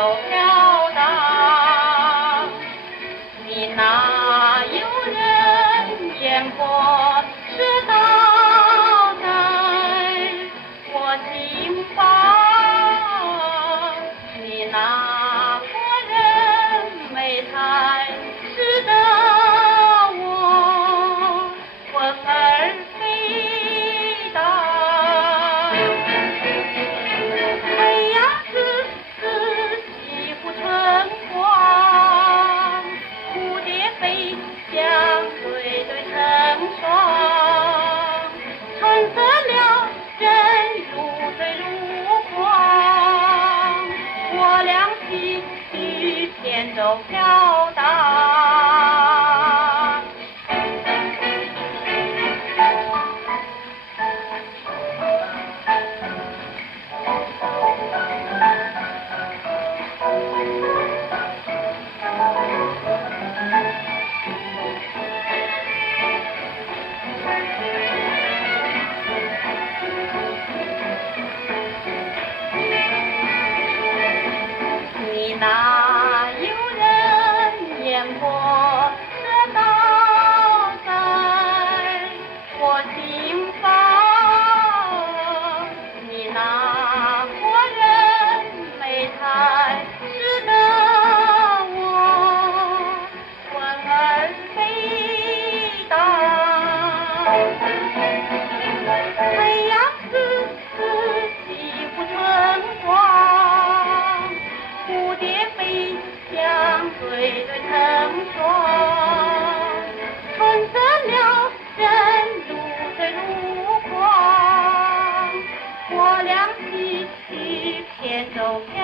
舟飘荡。你哪有人烟火是倒在我心房？你哪个人没才使得我魂儿飞荡？哎呀，丝丝细护春光，蝴蝶飞翔对对成双，春色撩人如醉如狂，我俩细雨扁舟飘荡。你哪有人烟火射倒在我心房？你哪个人没才使得我魂儿飞荡？哎呀，丝丝细护春光，蝴蝶飞翔对对成双，春色撩人如醉如狂，我俩细雨扁舟飘